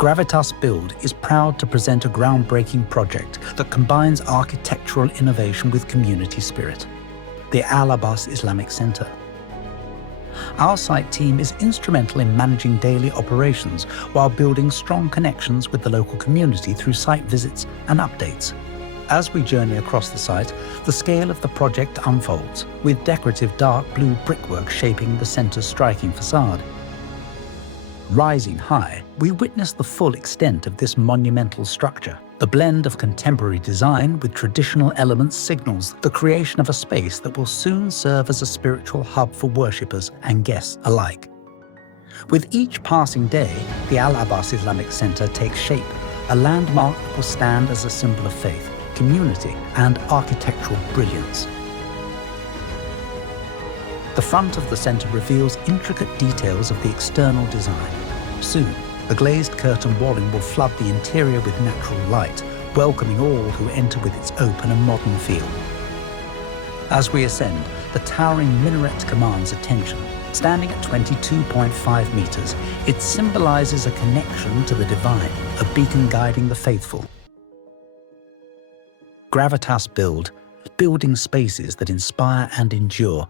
Gravitas Build is proud to present a groundbreaking project that combines architectural innovation with community spirit, the Al-Abbas Islamic Centre. Our site team is instrumental in managing daily operations while building strong connections with the local community through site visits and updates. As we journey across the site, the scale of the project unfolds, with decorative dark blue brickwork shaping the centre's striking facade. Rising high, we witness the full extent of this monumental structure. The blend of contemporary design with traditional elements signals the creation of a space that will soon serve as a spiritual hub for worshippers and guests alike. With each passing day, the Al-Abbas Islamic Centre takes shape, a landmark that will stand as a symbol of faith, community, and architectural brilliance. The front of the centre reveals intricate details of the external design. Soon, the glazed curtain walling will flood the interior with natural light, welcoming all who enter with its open and modern feel. As we ascend, the towering minaret commands attention. Standing at 22.5 meters, it symbolizes a connection to the divine, a beacon guiding the faithful. Gravitas Build, building spaces that inspire and endure,